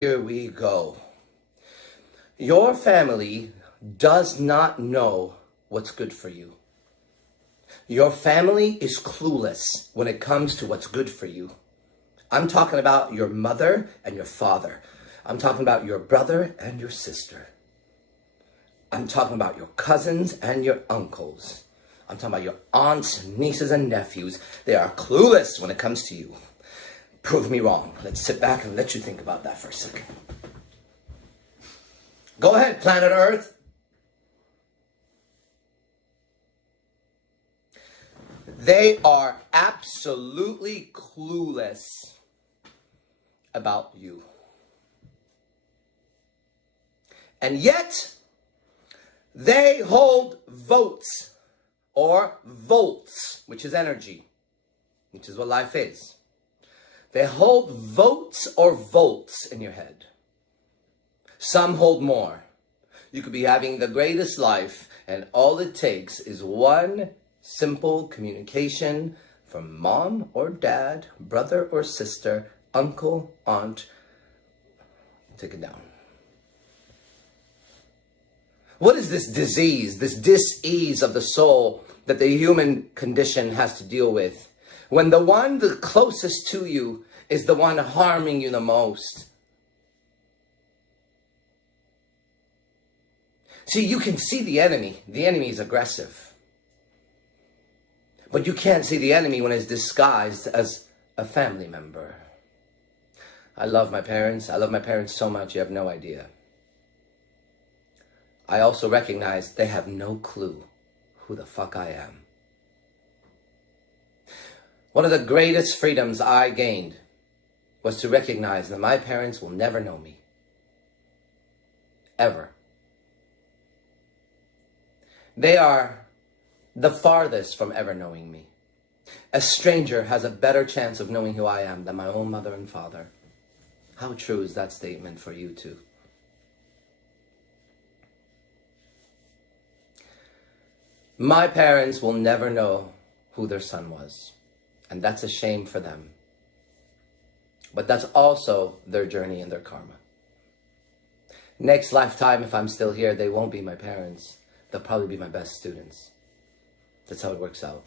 Here we go. Your family does not know what's good for you. Your family is clueless when it comes to what's good for you. I'm talking about your mother and your father. I'm talking about your brother and your sister. I'm talking about your cousins and your uncles. I'm talking about your aunts, nieces, and nephews. They are clueless when it comes to you. Prove me wrong. Let's sit back and let you think about that for a second. Go ahead, planet Earth. They are absolutely clueless about you. And yet, they hold votes or volts, which is energy, which is what life is. They hold votes or volts in your head. Some hold more. You could be having the greatest life, and all it takes is one simple communication from mom or dad, brother or sister, uncle, aunt. Take it down. What is this disease, this dis-ease of the soul that the human condition has to deal with? When the one the closest to you is the one harming you the most. See, you can see the enemy. The enemy is aggressive. But you can't see the enemy when it's disguised as a family member. I love my parents. I love my parents so much, you have no idea. I also recognize they have no clue who the fuck I am. One of the greatest freedoms I gained was to recognize that my parents will never know me. Ever. They are the farthest from ever knowing me. A stranger has a better chance of knowing who I am than my own mother and father. How true is that statement for you too? My parents will never know who their son was. And that's a shame for them. But that's also their journey and their karma. Next lifetime, if I'm still here, they won't be my parents. They'll probably be my best students. That's how it works out.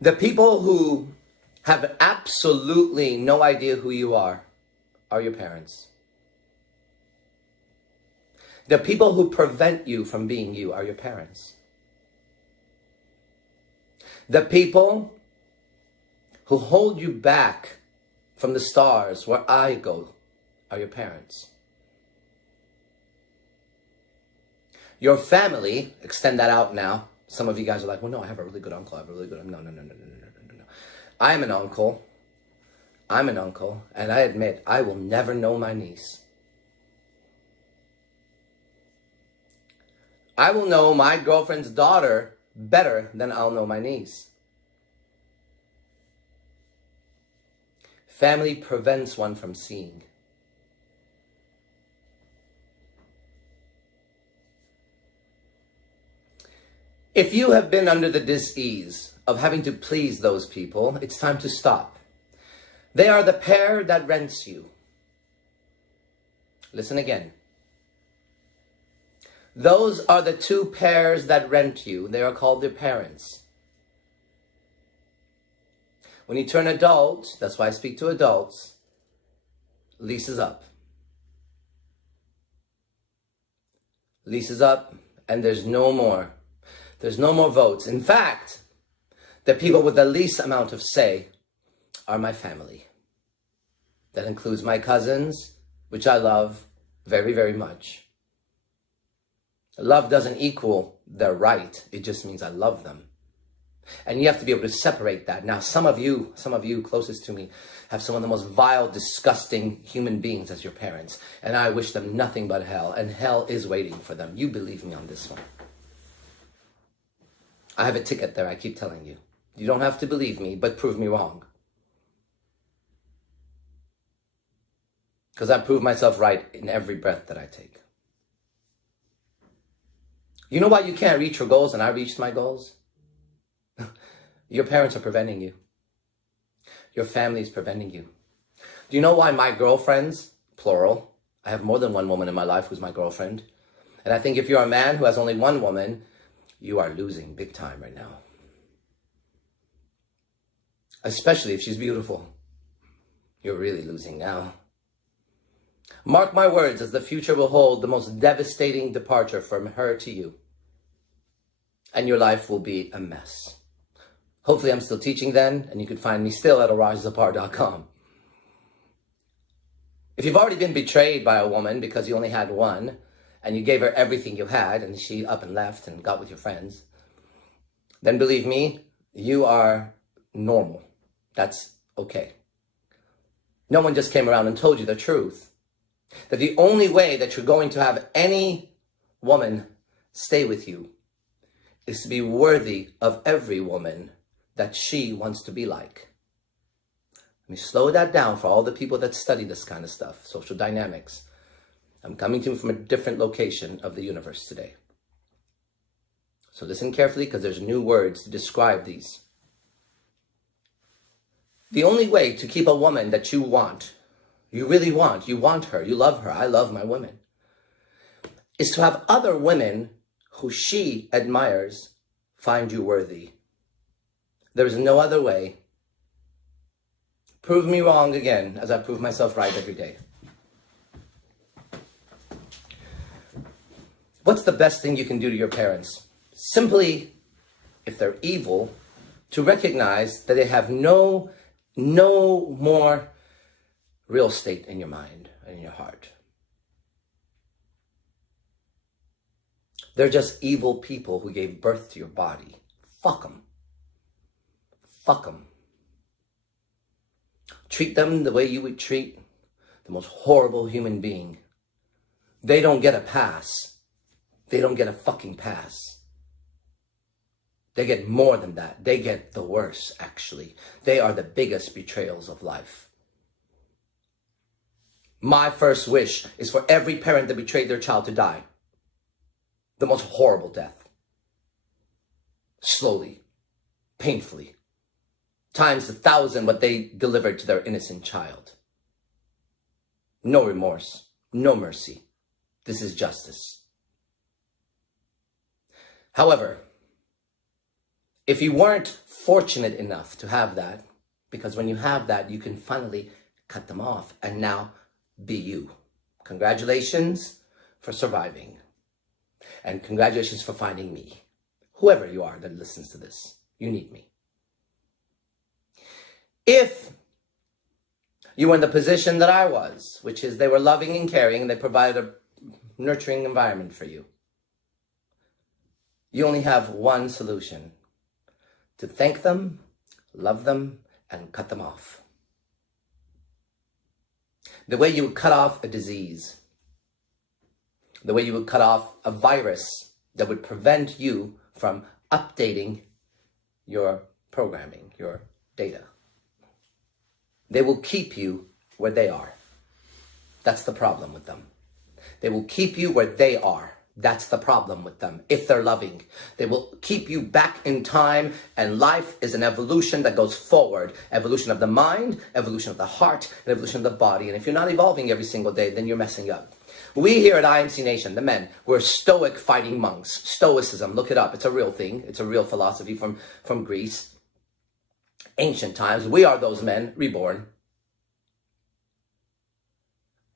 The people who have absolutely no idea who you are your parents. The people who prevent you from being you are your parents. The people who hold you back from the stars where I go are your parents. Your family, extend that out now. Some of you guys are like, well, no, I have a really good uncle. I have a really good uncle. No. I'm an uncle. And I admit, I will never know my niece. I will know my girlfriend's daughter better than I'll know my niece. Family prevents one from seeing. If you have been under the dis-ease of having to please those people, it's time to stop. They are the pair that rents you. Listen again. Those are the two pairs that rent you. They are called your parents. When you turn adult, that's why I speak to adults, lease is up. Lease is up, and there's no more. There's no more votes. In fact, the people with the least amount of say are my family. That includes my cousins, which I love very, very much. Love doesn't equal their right. It just means I love them. And you have to be able to separate that. Now, some of you closest to me have some of the most vile, disgusting human beings as your parents. And I wish them nothing but hell. And hell is waiting for them. You believe me on this one. I have a ticket there, I keep telling you. You don't have to believe me, but prove me wrong. Because I prove myself right in every breath that I take. You know why you can't reach your goals and I reached my goals? Your parents are preventing you. Your family is preventing you. Do you know why my girlfriends, plural, I have more than one woman in my life who's my girlfriend. And I think if you're a man who has only one woman, you are losing big time right now. Especially if she's beautiful. You're really losing now. Mark my words, as the future will hold the most devastating departure from her to you. And your life will be a mess. Hopefully I'm still teaching then, and you can find me still at ArajZapar.com. If you've already been betrayed by a woman because you only had one, and you gave her everything you had, and she up and left and got with your friends, then believe me, you are normal. That's okay. No one just came around and told you the truth. That the only way that you're going to have any woman stay with you is to be worthy of every woman that she wants to be like. Let me slow that down for all the people that study this kind of stuff, social dynamics. I'm coming to you from a different location of the universe today. So listen carefully, because there's new words to describe these. The only way to keep a woman that you want, you really want, you want her, you love her, I love my women, is to have other women who she admires find you worthy. There is no other way. Prove me wrong again, as I prove myself right every day. What's the best thing you can do to your parents? Simply, if they're evil, to recognize that they have no more real estate in your mind and in your heart. They're just evil people who gave birth to your body. Fuck them. Fuck them. Treat them the way you would treat the most horrible human being. They don't get a pass. They don't get a fucking pass. They get more than that. They get the worst, actually. They are the biggest betrayals of life. My first wish is for every parent that betrayed their child to die. The most horrible death. Slowly. Painfully. Times 1,000 what they delivered to their innocent child. No remorse. No mercy. This is justice. However, if you weren't fortunate enough to have that, because when you have that, you can finally cut them off and now be you. Congratulations for surviving. And congratulations for finding me. Whoever you are that listens to this, you need me. If you were in the position that I was, which is they were loving and caring and they provided a nurturing environment for you, you only have one solution: to thank them, love them, and cut them off. The way you would cut off a disease, the way you would cut off a virus that would prevent you from updating your programming, your data. They will keep you where they are. That's the problem with them. They will keep you where they are. That's the problem with them. If they're loving, they will keep you back in time, and life is an evolution that goes forward. Evolution of the mind, evolution of the heart, and evolution of the body. And if you're not evolving every single day, then you're messing up. We here at IMC Nation, the men, we're stoic fighting monks. Stoicism, look it up. It's a real thing. It's a real philosophy from Greece. Ancient times. We are those men reborn.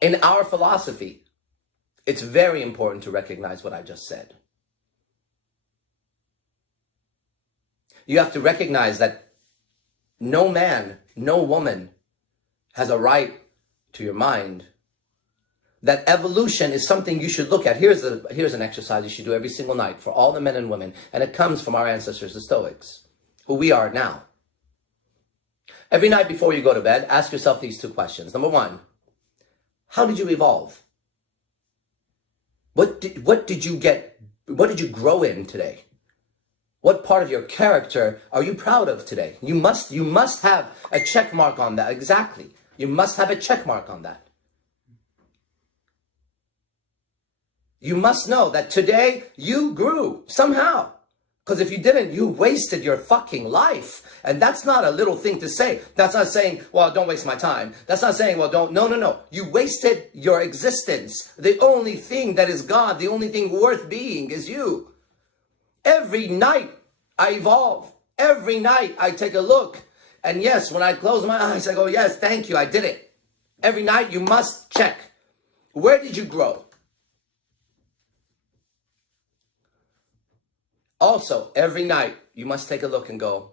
In our philosophy, it's very important to recognize what I just said. You have to recognize that no man, no woman has a right to your mind. That evolution is something you should look at. Here's an exercise you should do every single night for all the men and women. And it comes from our ancestors, the Stoics, who we are now. Every night before you go to bed, ask yourself these two questions. Number one, how did you evolve? What did you grow in today? What part of your character are you proud of today? You must have a check mark on that. Exactly. You must have a check mark on that. You must know that today you grew somehow. Because if you didn't, you wasted your fucking life. And that's not a little thing to say. That's not saying, well, don't waste my time. That's not saying, well, don't. No, no, no. You wasted your existence. The only thing that is God, the only thing worth being is you. Every night I evolve. Every night I take a look. And yes, when I close my eyes, I go, yes, thank you, I did it. Every night you must check. Where did you grow? Also, every night you must take a look and go,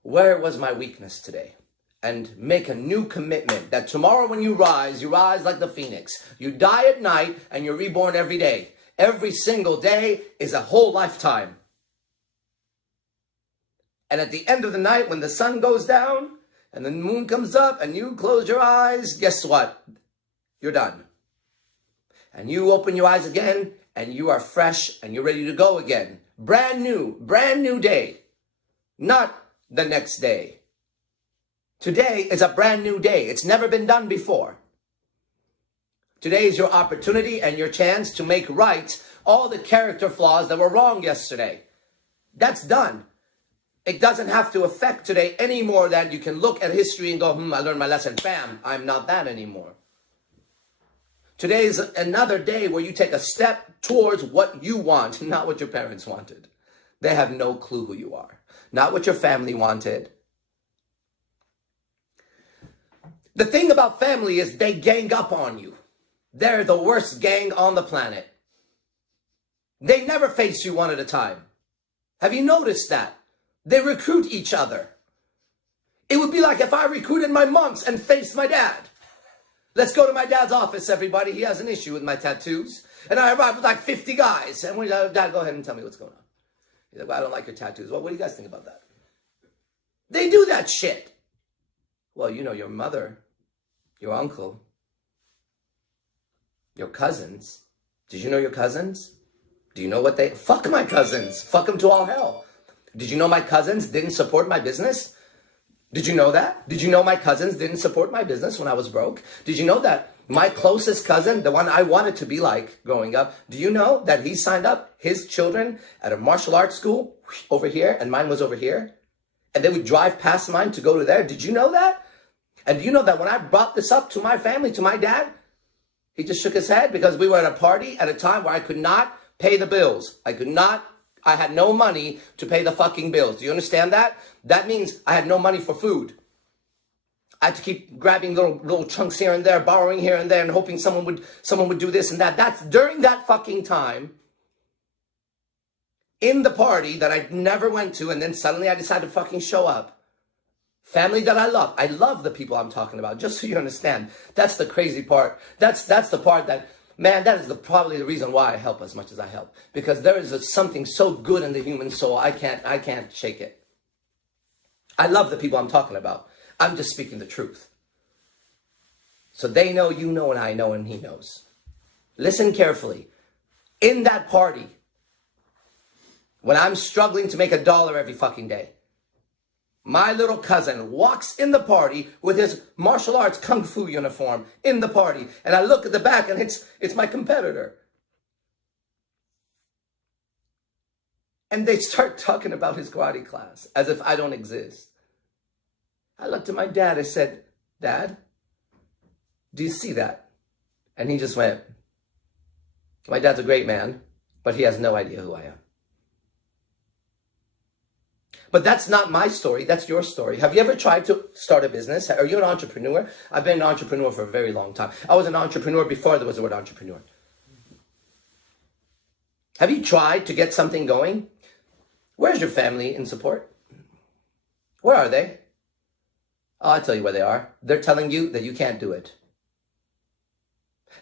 where was my weakness today? And make a new commitment that tomorrow when you rise like the phoenix. You die at night and you're reborn every day. Every single day is a whole lifetime. And at the end of the night, when the sun goes down and the moon comes up and you close your eyes, guess what? You're done. And you open your eyes again and you are fresh and you're ready to go again. Brand new day. Not the next day. Today is a brand new day. It's never been done before. Today is your opportunity and your chance to make right all the character flaws that were wrong yesterday. That's done. It doesn't have to affect today any more than you can look at history and go, I learned my lesson. Bam, I'm not that anymore. Today is another day where you take a step towards what you want, not what your parents wanted. They have no clue who you are. Not what your family wanted. The thing about family is they gang up on you. They're the worst gang on the planet. They never face you one at a time. Have you noticed that? They recruit each other. It would be like if I recruited my monks and faced my dad. Let's go to my dad's office, everybody. He has an issue with my tattoos. And I arrived with like 50 guys. And we Dad, go ahead and tell me what's going on. He's like, well, I don't like your tattoos. Well, what do you guys think about that? They do that shit. Well, you know, your mother, your uncle, your cousins. Did you know your cousins? Do you know what they... Fuck my cousins. Fuck them to all hell. Did you know my cousins didn't support my business? Did you know that? Did you know my cousins didn't support my business when I was broke? Did you know that my closest cousin, the one I wanted to be like growing up, do you know that he signed up his children at a martial arts school over here and mine was over here? And they would drive past mine to go to there. Did you know that? And do you know that when I brought this up to my family, to my dad, he just shook his head because we were at a party at a time where I could not pay the bills. I had no money to pay the fucking bills. Do you understand that? That means I had no money for food. I had to keep grabbing little chunks here and there, borrowing here and there, and hoping someone would do this and that. That's during that fucking time, in the party that I never went to, and then suddenly I decided to fucking show up. Family that I love. I love the people I'm talking about, just so you understand. That's the crazy part. That's the part that... Man, that is probably the reason why I help as much as I help. Because there is something so good in the human soul, I can't shake it. I love the people I'm talking about. I'm just speaking the truth. So they know, you know, and I know, and he knows. Listen carefully. In that party, when I'm struggling to make $1 every fucking day, my little cousin walks in the party with his martial arts kung fu uniform in the party. And I look at the back and it's my competitor. And they start talking about his karate class as if I don't exist. I looked at my dad. I said, Dad, do you see that? And he just went, my dad's a great man, but he has no idea who I am. But that's not my story. That's your story. Have you ever tried to start a business? Are you an entrepreneur? I've been an entrepreneur for a very long time. I was an entrepreneur before there was the word entrepreneur. Have you tried to get something going? Where's your family in support? Where are they? Oh, I'll tell you where they are. They're telling you that you can't do it.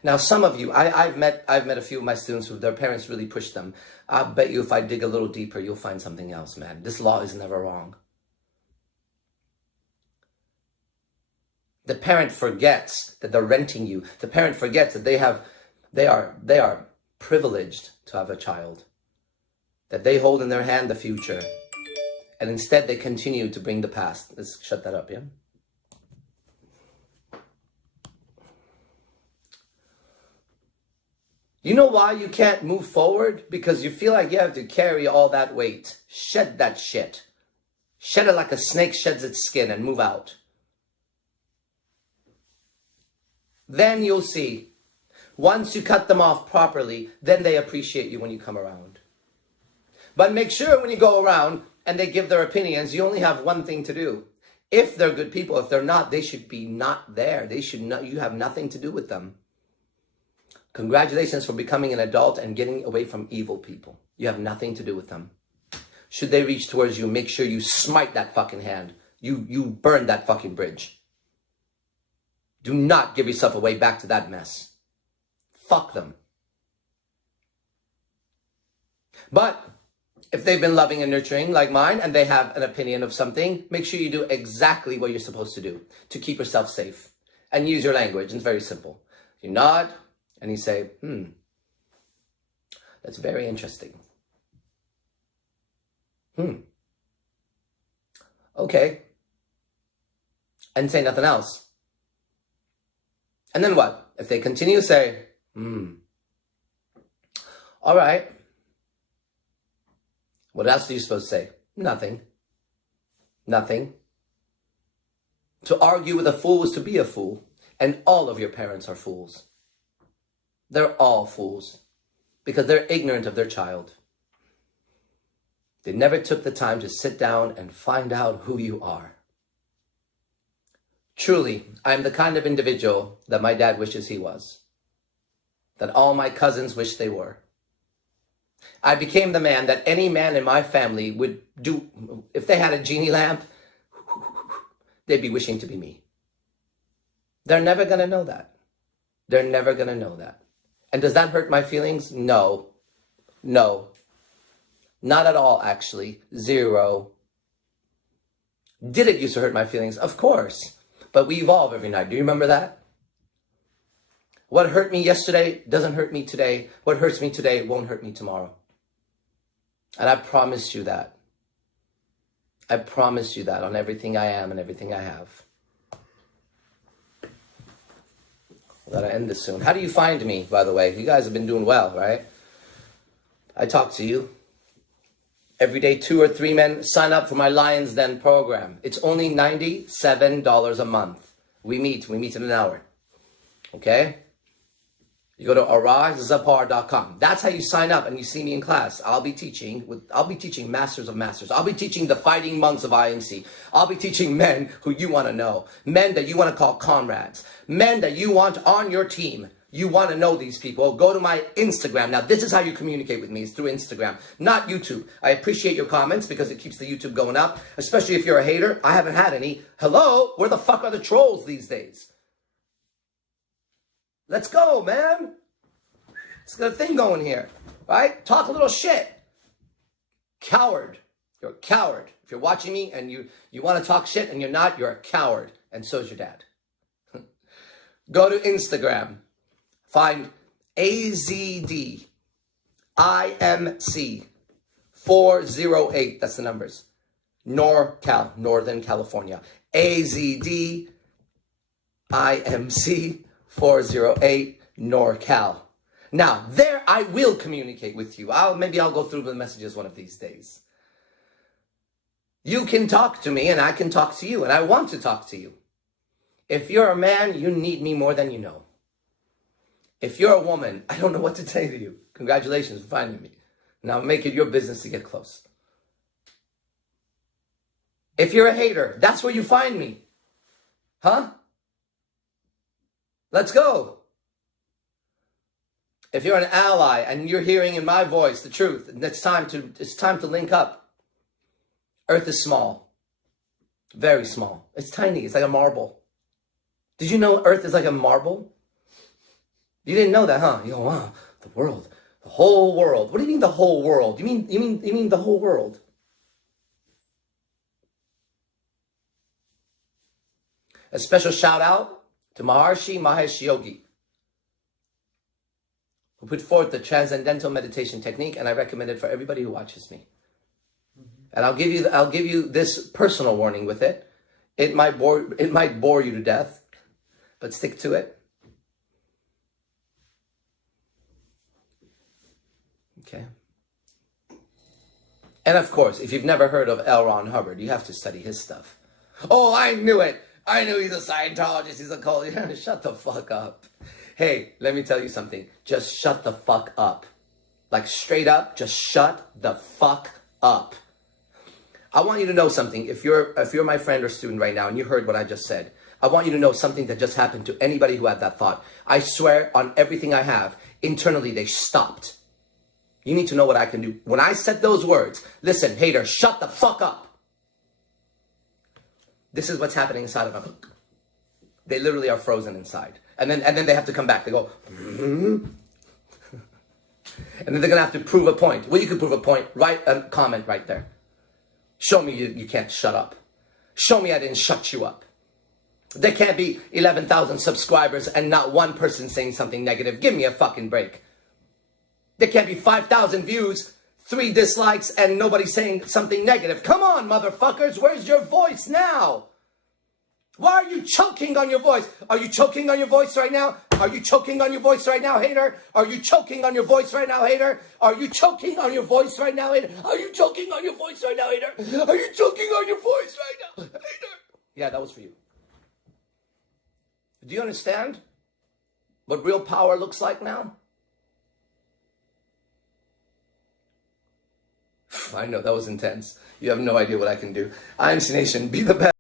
Now, some of you, I've met a few of my students who their parents really pushed them. I bet you if I dig a little deeper, you'll find something else, man. This law is never wrong. The parent forgets that they're renting you. The parent forgets that they are privileged to have a child. That they hold in their hand the future. And instead they continue to bring the past. Let's shut that up, yeah? You know why you can't move forward? Because you feel like you have to carry all that weight. Shed that shit. Shed it like a snake sheds its skin and move out. Then you'll see. Once you cut them off properly, then they appreciate you when you come around. But make sure when you go around and they give their opinions, you only have one thing to do. If they're good people, if they're not, they should be not there. They should not, you have nothing to do with them. Congratulations for becoming an adult and getting away from evil people. You have nothing to do with them. Should they reach towards you, make sure you smite that fucking hand. You burn that fucking bridge. Do not give yourself away back to that mess. Fuck them. But if they've been loving and nurturing like mine and they have an opinion of something, make sure you do exactly what you're supposed to do to keep yourself safe. And use your language. It's very simple. You nod and you say, that's very interesting. Okay. And say nothing else. And then what? If they continue, say, all right. What else are you supposed to say? Nothing. Nothing. To argue with a fool is to be a fool. And all of your parents are fools. They're all fools. Because they're ignorant of their child. They never took the time to sit down and find out who you are. Truly, I am the kind of individual that my dad wishes he was. That all my cousins wish they were. I became the man that any man in my family would do. If they had a genie lamp, they'd be wishing to be me. They're never going to know that. They're never going to know that. And does that hurt my feelings? No. No. Not at all, actually. Zero. Did it used to hurt my feelings? Of course. But we evolve every night. Do you remember that? What hurt me yesterday doesn't hurt me today. What hurts me today won't hurt me tomorrow. And I promise you that. I promise you that on everything I am and everything I have. I gotta end this soon. How do you find me, by the way? You guys have been doing well, right? I talk to you. Every day, 2 or 3 men sign up for my Lions Den program. It's only $97 a month. We meet in an hour. Okay? You go to arazapar.com. That's how you sign up and you see me in class. I'll be teaching masters of masters. I'll be teaching the fighting monks of IMC. I'll be teaching men who you want to know. Men that you want to call comrades. Men that you want on your team. You want to know these people. Go to my Instagram. Now, this is how you communicate with me. It's through Instagram, not YouTube. I appreciate your comments because it keeps the YouTube going up, especially if you're a hater. I haven't had any. Hello? Where the fuck are the trolls these days? Let's go, man. Let's get a thing going here, right? Talk a little shit. Coward. You're a coward. If you're watching me and you want to talk shit and you're not, you're a coward. And so's your dad. Go to Instagram. Find AZDIMC 408. That's the numbers. NorCal, Northern California. AZDIMC 408 NorCal. Now, there I will communicate with you. Maybe I'll go through the messages one of these days. You can talk to me and I can talk to you, and I want to talk to you. If you're a man, you need me more than you know. If you're a woman, I don't know what to say to you. Congratulations for finding me. Now make it your business to get close. If you're a hater, that's where you find me. Huh? Let's go. If you're an ally and you're hearing in my voice the truth, it's time to link up. Earth is small. Very small. It's tiny. It's like a marble. Did you know Earth is like a marble? You didn't know that, huh? You go, wow, the world, the whole world. What do you mean the whole world? You mean the whole world? A special shout out to Maharishi Mahesh Yogi, who put forth the transcendental meditation technique, and I recommend it for everybody who watches me. And I'll give you this personal warning with it. It might bore you to death, but stick to it. Okay? And of course, if you've never heard of L. Ron Hubbard, you have to study his stuff. Oh, I knew it. I knew he's a Scientologist. He's a cult. Shut the fuck up. Hey, let me tell you something. Just shut the fuck up. Like straight up, just shut the fuck up. I want you to know something. If you're my friend or student right now and you heard what I just said, I want you to know something that just happened to anybody who had that thought. I swear on everything I have, internally they stopped. You need to know what I can do. When I said those words, listen, hater, shut the fuck up. This is what's happening inside of them. They literally are frozen inside. And then they have to come back. They go, and then they're going to have to prove a point. Well, you can prove a point. Write a comment right there. Show me you can't shut up. Show me I didn't shut you up. There can't be 11,000 subscribers and not one person saying something negative. Give me a fucking break. There can't be 5,000 views, 3 dislikes, and nobody saying something negative. Come on, motherfuckers. Where's your voice now? Why are you choking on your voice? Are you choking on your voice right now? Are you choking on your voice right now, hater? Are you choking on your voice right now, hater? Are you choking on your voice right now, hater? Are you choking on your voice right now, hater? Are you choking on your voice right now, hater? Yeah, that was for you. Do you understand what real power looks like now? I know, that was intense. You have no idea what I can do. I'm C Nation. Be the best.